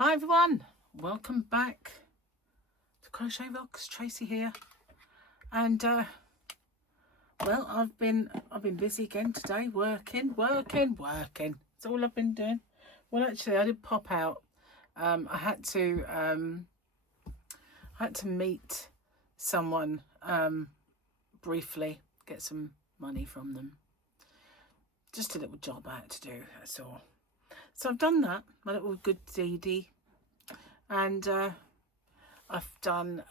Hi everyone, welcome back to Crochet Rocks. Tracy here, and well, I've been busy again today, working. That's all I've been doing. Well, actually, I did pop out. I had to meet someone briefly, get some money from them. Just a little job I had to do. That's all. So I've done that, my little good deedy, and I've filmed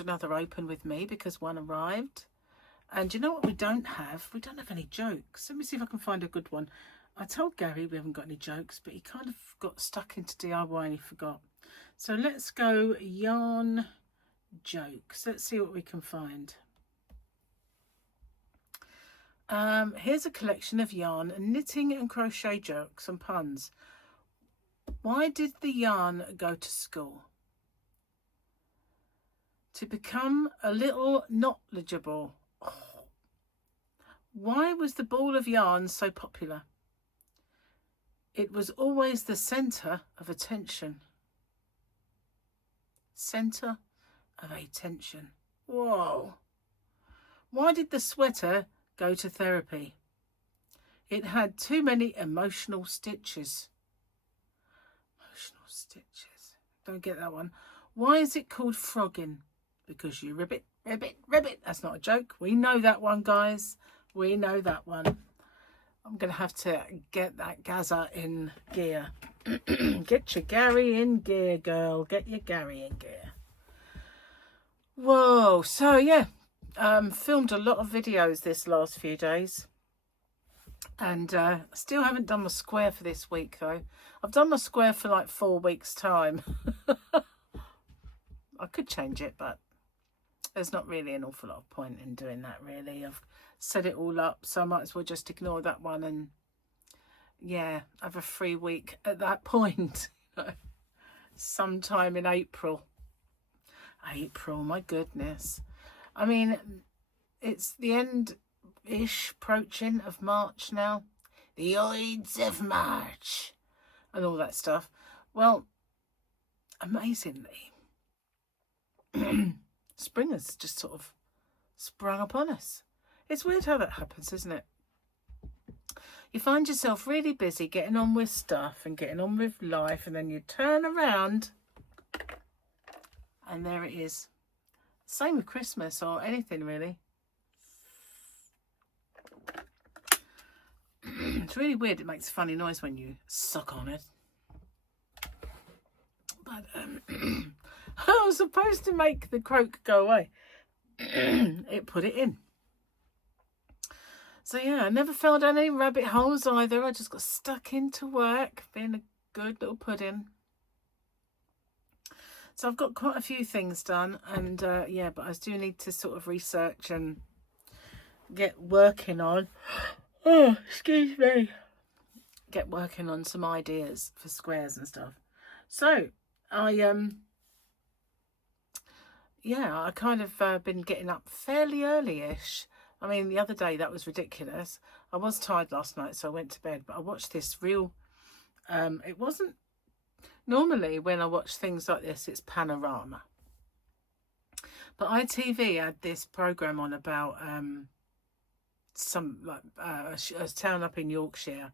another open with me because one arrived. And you know what we don't have? We don't have any jokes. Let me see if I can find a good one. I told Gary we haven't got any jokes, but he kind of got stuck into DIY and he forgot. So let's go yarn jokes. Let's see what we can find. Here's a collection of yarn and knitting and crochet jokes and puns. Why did the yarn go to school? To become a little knowledgeable. Oh. Why was the ball of yarn so popular? It was always the centre of attention. Centre of attention. Whoa. Why did the sweater go to therapy? It had too many emotional stitches. Emotional stitches. Don't get that one. Why is it called frogging? Because you ribbit. That's not a joke. We know that one, guys. We know that one. I'm going to have to get that Gaza in gear. Get your Gary in gear, girl. Get your Gary in gear. Whoa. So, yeah. Filmed a lot of videos this last few days. And still haven't done my square for this week, though. I've done my square for like 4 weeks' time. I could change it, but there's not really an awful lot of point in doing that, really. I've set it all up, so I might as well just ignore that one and, yeah, have a free week at that point. Sometime in April. April, my goodness. I mean, it's the end-ish approaching of March now. The Ides of March. And all that stuff. Well, amazingly, spring has just sort of sprung upon us. It's weird how that happens, isn't it? You find yourself really busy getting on with stuff and getting on with life, and then you turn around and there it is. Same with Christmas or anything, really. It's really weird. It makes a funny noise when you suck on it. But I was supposed to make the croak go away. It put it in. So yeah, I never fell down any rabbit holes either. I just got stuck into work, being a good little pudding. So I've got quite a few things done, and yeah, but I do need to sort of research and get working on. Oh, excuse me. Get working on some ideas for squares and stuff. So yeah, I kind of been getting up fairly early-ish. I mean, the other day, that was ridiculous. I was tired last night, so I went to bed. But I watched this real... it wasn't... Normally, when I watch things like this, it's Panorama. But ITV had this programme on about a town up in Yorkshire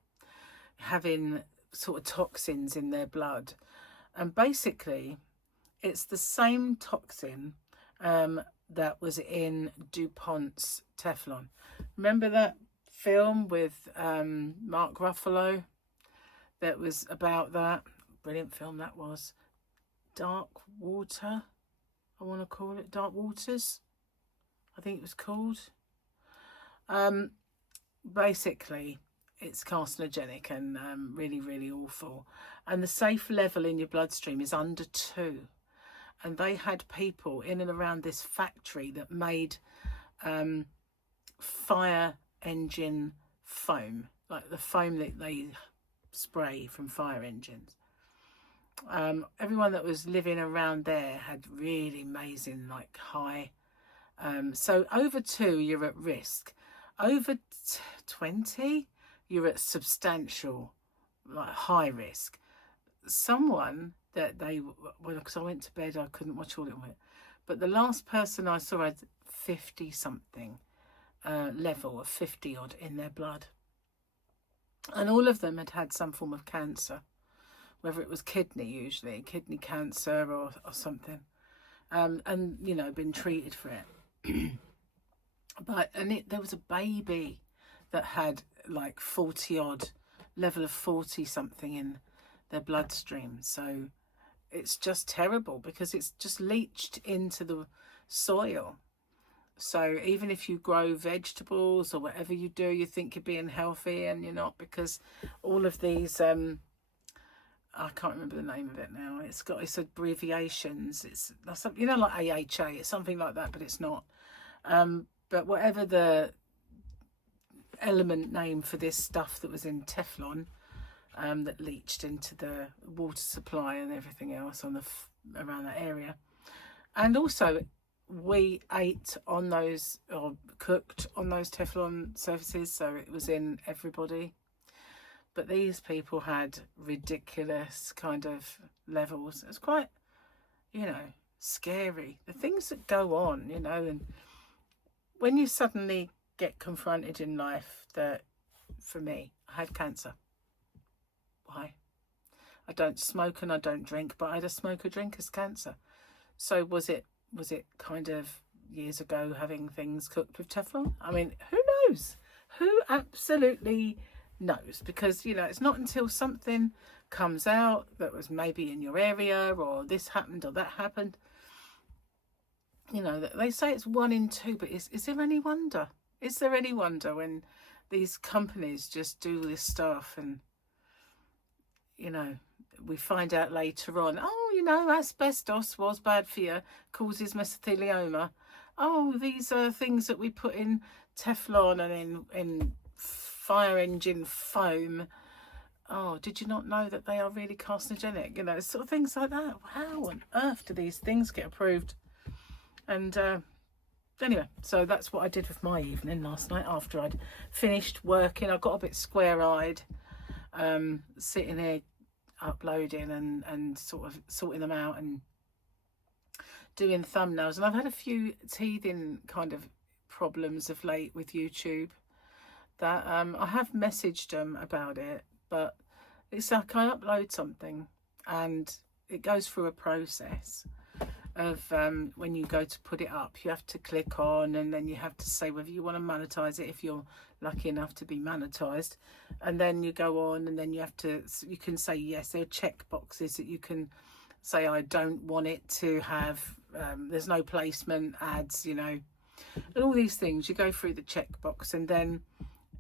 having sort of toxins in their blood. And basically, it's the same toxin that was in DuPont's Teflon. Remember that film with Mark Ruffalo that was about that? Brilliant film that was. Dark Water, I want to call it. Dark Waters, I think it was called. Basically, it's carcinogenic and really, really awful. And the safe level in your bloodstream is under 2. And they had people in and around this factory that made fire engine foam, like the foam that they spray from fire engines. Everyone that was living around there had really amazing, like, high. So over 2, you're at risk. Over 20, you're at substantial, like, high risk. someone that they, well, because I went to bed, I couldn't watch all of it, but the last person I saw had 50 something, level of 50 odd in their blood, and all of them had had some form of cancer, whether it was kidney cancer or something, and you know, been treated for it. But there was a baby that had like 40 odd, level of 40 something in their bloodstream. So it's just terrible because it's just leached into the soil. So even if you grow vegetables or whatever you do, you think you're being healthy and you're not, because all of these, I can't remember the name of it now. It's abbreviations. It's something, you know, like AHA. It's something like that, but it's not. But whatever the element name for this stuff that was in Teflon, that leached into the water supply and everything else on around that area. And also we ate on those, or cooked on those Teflon surfaces, so it was in everybody. But these people had ridiculous kind of levels. It's quite, you know, scary, the things that go on, you know. And when you suddenly get confronted in life that, for me, I had cancer. Why? I don't smoke and I don't drink, but I had a smoker-drinker's cancer. So was it kind of years ago having things cooked with Teflon? I mean, who knows? Who absolutely knows? Because, you know, it's not until something comes out that was maybe in your area, or this happened or that happened. You know, they say it's 1 in 2, but is there any wonder? Is there any wonder when these companies just do this stuff and, you know, we find out later on, oh, you know, asbestos was bad for you, causes mesothelioma. Oh, these are things that we put in Teflon and in fire engine foam. Oh, did you not know that they are really carcinogenic? You know, sort of things like that. How on earth do these things get approved? And anyway, so that's what I did with my evening last night after I'd finished working. I got a bit square-eyed, sitting here uploading and sort of sorting them out and doing thumbnails. And I've had a few teething kind of problems of late with YouTube that I have messaged them about it, but it's like I upload something and it goes through a process of when you go to put it up, you have to click on, and then you have to say whether you want to monetize it if you're lucky enough to be monetized, and then you go on, and then you can say yes. There are check boxes that you can say I don't want it to have, there's no placement ads, you know, and all these things. You go through the checkbox, and then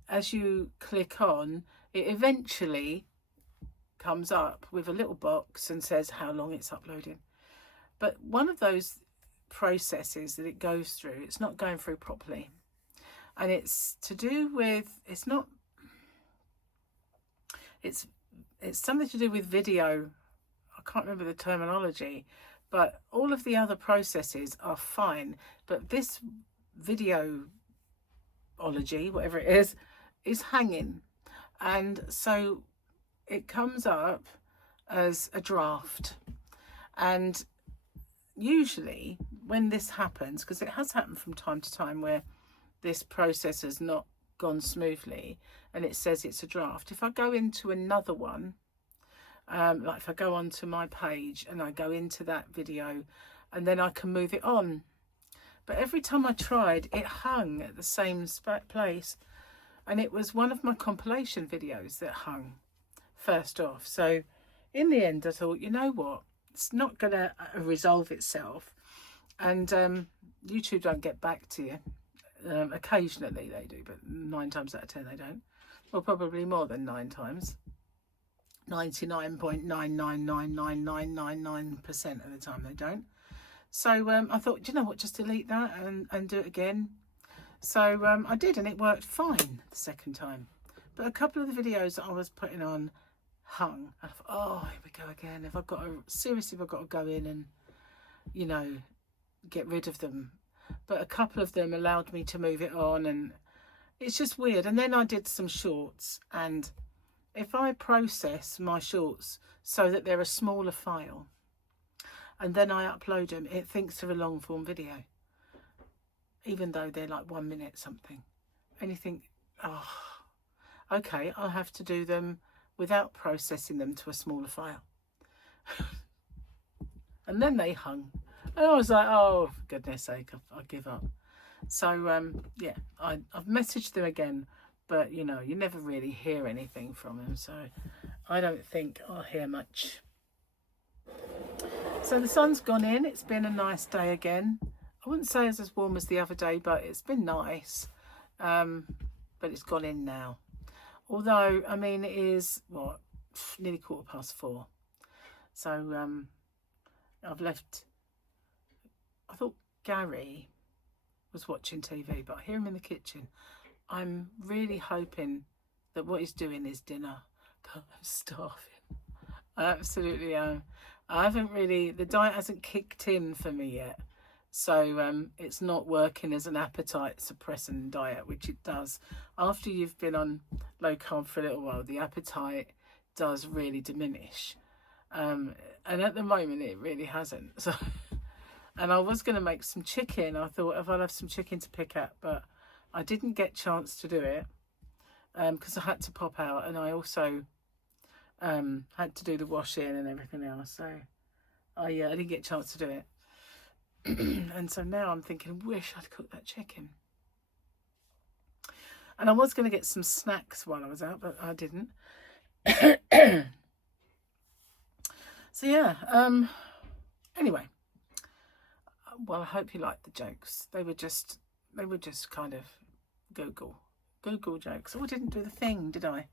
as you click on, it eventually comes up with a little box and says how long it's uploading. But one of those processes that it goes through, it's not going through properly. And it's to do with, it's something to do with video. I can't remember the terminology, but all of the other processes are fine. But this videology, whatever it is hanging. And so it comes up as a draft. And usually when this happens, because it has happened from time to time where this process has not gone smoothly and it says it's a draft, if I go into another one, like if I go onto my page and I go into that video, and then I can move it on. But every time I tried, it hung at the same place, and it was one of my compilation videos that hung first off. So in the end I thought, you know what, it's not going to resolve itself, and YouTube don't get back to you. Occasionally they do, but 9 times out of 10 they don't. Well, probably more than 9 times. 99.9999999% of the time they don't. So I thought, you know what, just delete that and do it again. So I did, and it worked fine the second time. But a couple of the videos that I was putting on hung. I thought, oh, here we go again. I've got to go in and, you know, get rid of them. But a couple of them allowed me to move it on, and it's just weird. And then I did some shorts, and if I process my shorts so that they're a smaller file and then I upload them, it thinks they're a long form video, even though they're like 1 minute something. And you think, oh, okay, I'll have to do them without processing them to a smaller file. And then they hung. And I was like, oh, for goodness sake, I give up. So, yeah, I've messaged them again, but, you know, you never really hear anything from them. So I don't think I'll hear much. So the sun's gone in. It's been a nice day again. I wouldn't say it's as warm as the other day, but it's been nice. But it's gone in now. Although, I mean, it is, what, nearly 4:15. So, I've left. I thought Gary was watching TV, but I hear him in the kitchen. I'm really hoping that what he's doing is dinner. God, I'm starving. I absolutely am. I haven't really, the diet hasn't kicked in for me yet. So it's not working as an appetite suppressant diet, which it does. After you've been on low carb for a little while, the appetite does really diminish. And at the moment, it really hasn't. So, and I was going to make some chicken. I thought, if I'll have some chicken to pick at, but I didn't get a chance to do it because I had to pop out, and I also had to do the washing and everything else. So I didn't get a chance to do it. And so now I'm thinking, wish I'd cooked that chicken. And I was going to get some snacks while I was out, but I didn't. So yeah, anyway, well, I hope you liked the jokes. They were just kind of Google jokes. Oh, I didn't do the thing, did I?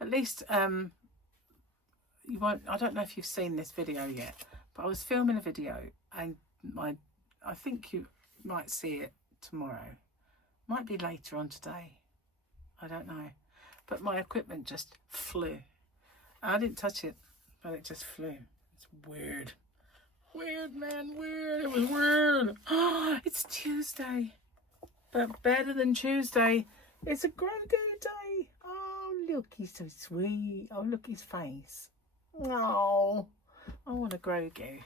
At least you won't. I don't know if you've seen this video yet, but I was filming a video, and I think you might see it tomorrow. Might be later on today. I don't know. But my equipment just flew. I didn't touch it, but it just flew. It's weird. Weird, man, weird. It was weird. Oh, it's Tuesday. But better than Tuesday, it's a Grogu day. Oh, look, he's so sweet. Oh, look his face. Oh, I want a Grogu.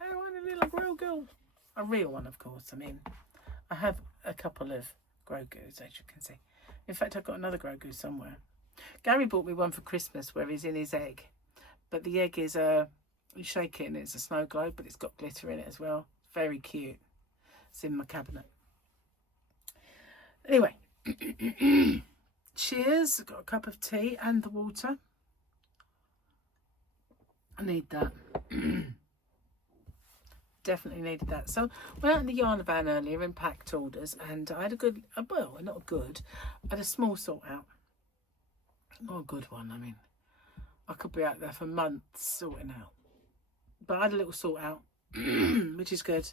I want a little Grogu. A real one, of course. I mean, I have a couple of Grogus, as you can see. In fact, I've got another Grogu somewhere. Gary bought me one for Christmas where he's in his egg. But the egg is you shake it and it's a snow globe, but it's got glitter in it as well. Very cute. It's in my cabinet. Anyway, cheers. Got a cup of tea and the water. I need that. Definitely needed that. So went out in the yarn van earlier and packed orders, and I had a good, well, not good, I had a small sort out. Not a good one. I mean, I could be out there for months sorting out, but I had a little sort out, which is good.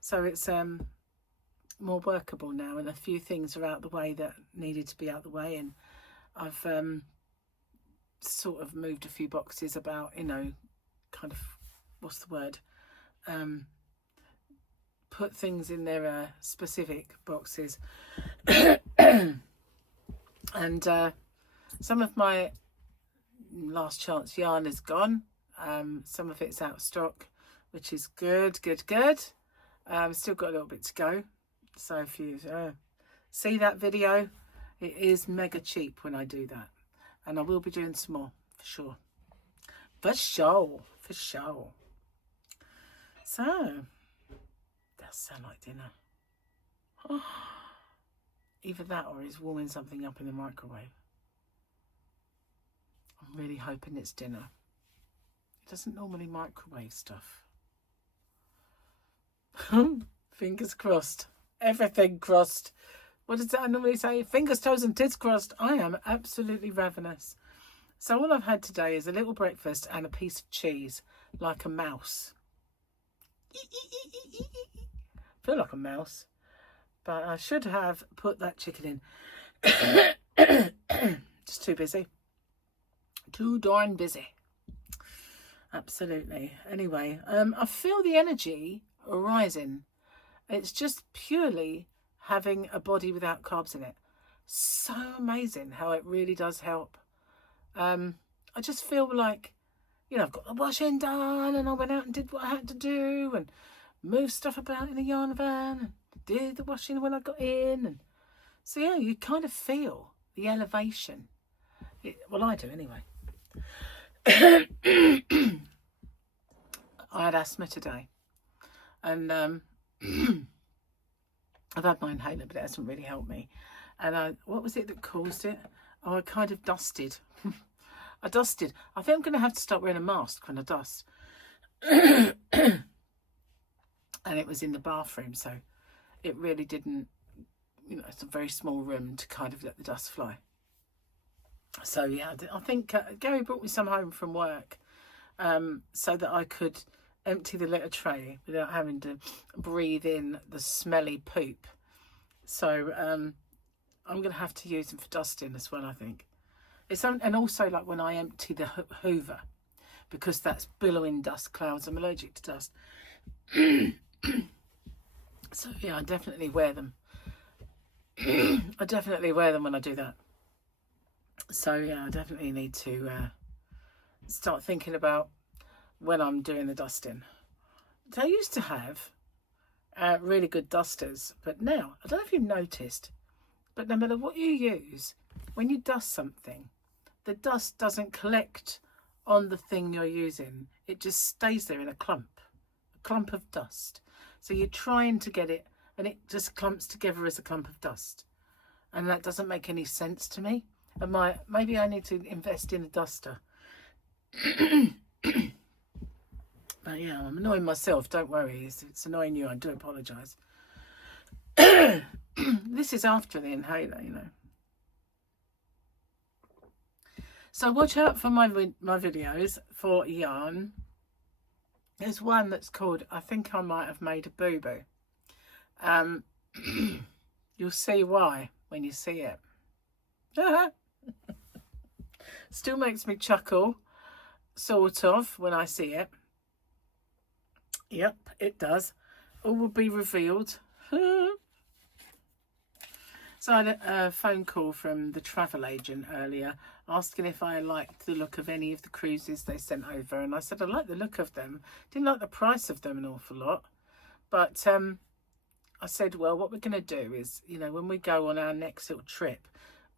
So it's more workable now, and a few things are out the way that needed to be out the way, and I've sort of moved a few boxes about, you know, kind of, what's the word, put things in their specific boxes. And some of my last chance yarn is gone. Some of it's out of stock, which is good. Still got a little bit to go. So if you see that video, it is mega cheap when I do that. And I will be doing some more, for sure. For sure. So, that sound like dinner. Either that or he's warming something up in the microwave. I'm really hoping it's dinner. He doesn't normally microwave stuff. Fingers crossed. Everything crossed. What does that normally say? Fingers, toes and tits crossed. I am absolutely ravenous. So all I've had today is a little breakfast and a piece of cheese, like a mouse. Feel like a mouse. But I should have put that chicken in. Just too busy. Too darn busy. Absolutely. Anyway, I feel the energy rising. It's just purely having a body without carbs in it. So amazing how it really does help. I just feel like, you know, I've got the washing done and I went out and did what I had to do and moved stuff about in the yarn van and did the washing when I got in. And so, yeah, you kind of feel the elevation. Well, I do anyway. I had asthma today and I've had my inhaler, but it hasn't really helped me. And what was it that caused it? Oh, I kind of dusted. I dusted. I think I'm going to have to start wearing a mask when I dust. And it was in the bathroom, so it really didn't, you know, it's a very small room to kind of let the dust fly. So, yeah, I think Gary brought me some home from work so that I could empty the litter tray without having to breathe in the smelly poop. So, I'm going to have to use them for dusting as well, I think. And also like when I empty the hoover, because that's billowing dust clouds. I'm allergic to dust. So yeah, I definitely wear them. I definitely wear them when I do that. So yeah, I definitely need to start thinking about when I'm doing the dusting. I used to have really good dusters, but now, I don't know if you've noticed, but no matter what you use, when you dust something, the dust doesn't collect on the thing you're using. It just stays there in a clump of dust. So you're trying to get it and it just clumps together as a clump of dust. And that doesn't make any sense to me. And maybe I need to invest in a duster. But yeah, I'm annoying myself. Don't worry. It's annoying you. I do apologise. This is after the inhaler, you know. So watch out for my videos for yarn. There's one that's called, I think I might have made a boo-boo. You'll see why when you see it. Still makes me chuckle, sort of, when I see it. Yep, it does. All will be revealed. So I had a phone call from the travel agent earlier asking if I liked the look of any of the cruises they sent over. And I said I like the look of them. Didn't like the price of them an awful lot. But I said, well, what we're going to do is, you know, when we go on our next little trip,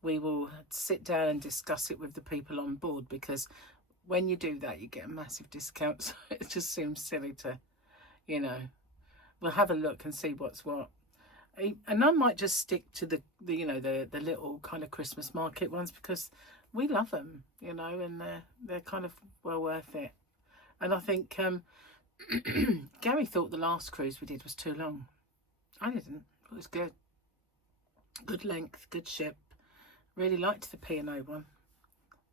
we will sit down and discuss it with the people on board. Because when you do that, you get a massive discount. So it just seems silly to, you know, we'll have a look and see what's what. And I might just stick to the you know, the little kind of Christmas market ones because we love them, you know, and they're kind of well worth it. And I think Gary thought the last cruise we did was too long. I didn't. It was good. Good length, good ship. Really liked the P&O one.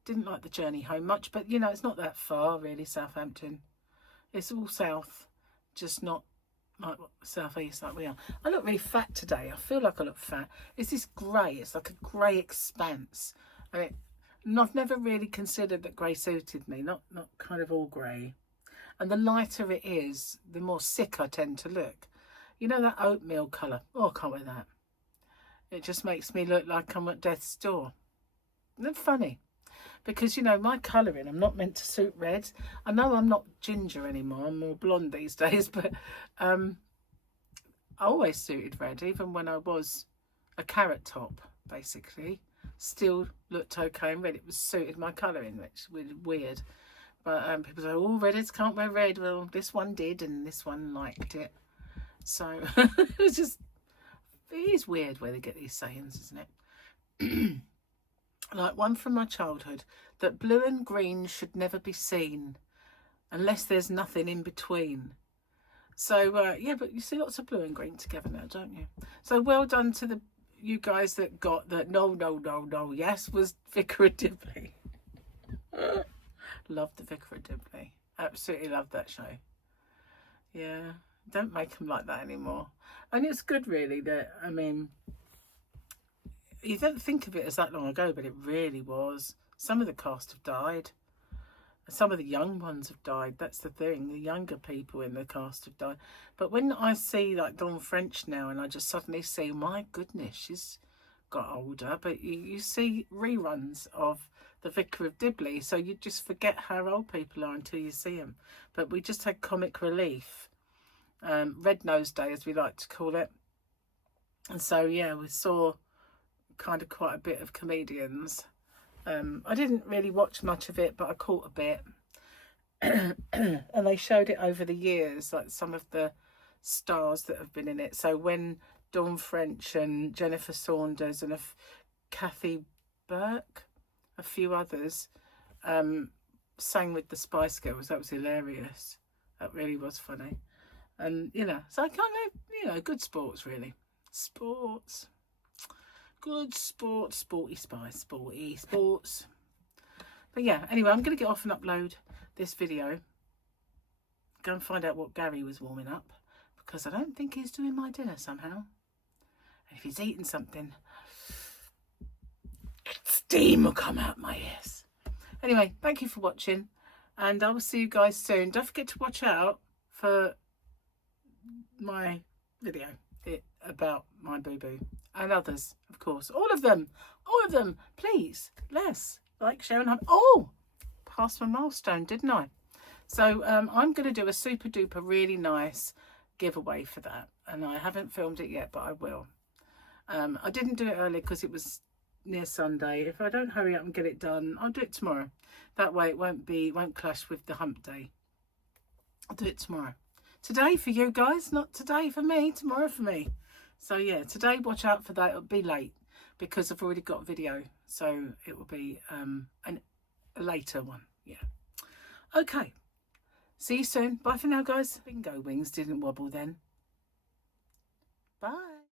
Didn't like the journey home much, but you know, it's not that far really, Southampton. It's all south, just not like south east like we are. I look really fat today. I feel like I look fat. It's this grey. It's like a grey expanse. And I've never really considered that grey suited me. Not kind of all grey. And the lighter it is, the more sick I tend to look. You know that oatmeal colour? Oh, I can't wear that. It just makes me look like I'm at death's door. Isn't it funny? Because, you know, my colouring, I'm not meant to suit red. I know I'm not ginger anymore. I'm more blonde these days. But I always suited red, even when I was a carrot top, basically. Still looked okay in red. It was suited my colouring, which was weird. But people say, oh, redheads can't wear red. Well, this one did and this one liked it. So it's just, it is weird where they get these sayings, isn't it? Like one from my childhood, that blue and green should never be seen unless there's nothing in between. So yeah, but you see lots of blue and green together now, don't you? So well done to you guys that got that. No, yes was Vicar of Dibley. Loved the Vicar of Dibley. Absolutely loved that show. Yeah, don't make them like that anymore. And it's good really that, I mean, you don't think of it as that long ago, but it really was. Some of the cast have died. Some of the young ones have died. That's the thing. The younger people in the cast have died. But when I see like Dawn French now and I just suddenly see, my goodness, she's got older. But you see reruns of the Vicar of Dibley, so you just forget how old people are until you see them. But we just had comic relief, Red Nose Day as we like to call it, and so yeah, we saw kind of quite a bit of comedians. I didn't really watch much of it, but I caught a bit. And they showed it over the years, like some of the stars that have been in it. So when Dawn French and Jennifer Saunders and Kathy Burke, a few others, sang with the Spice Girls, that was hilarious. That really was funny. And, you know, so I kind of, you know, good sports, really. Sports. Good sports. Sporty Spice. Sporty sports. But yeah, anyway, I'm going to get off and upload this video. Go and find out what Gary was warming up, because I don't think he's doing my dinner somehow. And if he's eating something, steam will come out my ears. Anyway, thank you for watching, and I will see you guys soon. Don't forget to watch out for my video about my boo-boo and others, of course. All of them, please. Like, share and have. Oh, passed my milestone, didn't I? So I'm going to do a super duper really nice giveaway for that, and I haven't filmed it yet, but I will. I didn't do it earlier because it was near Sunday. If I don't hurry up and get it done, I'll do it tomorrow. That way it won't clash with the hump day. I'll do it tomorrow. Today for you guys, not today for me, tomorrow for me. So yeah, today watch out for that. It'll be late because I've already got video, so it will be a later one. Yeah. Okay. See you soon. Bye for now, guys. Bingo wings didn't wobble then. Bye.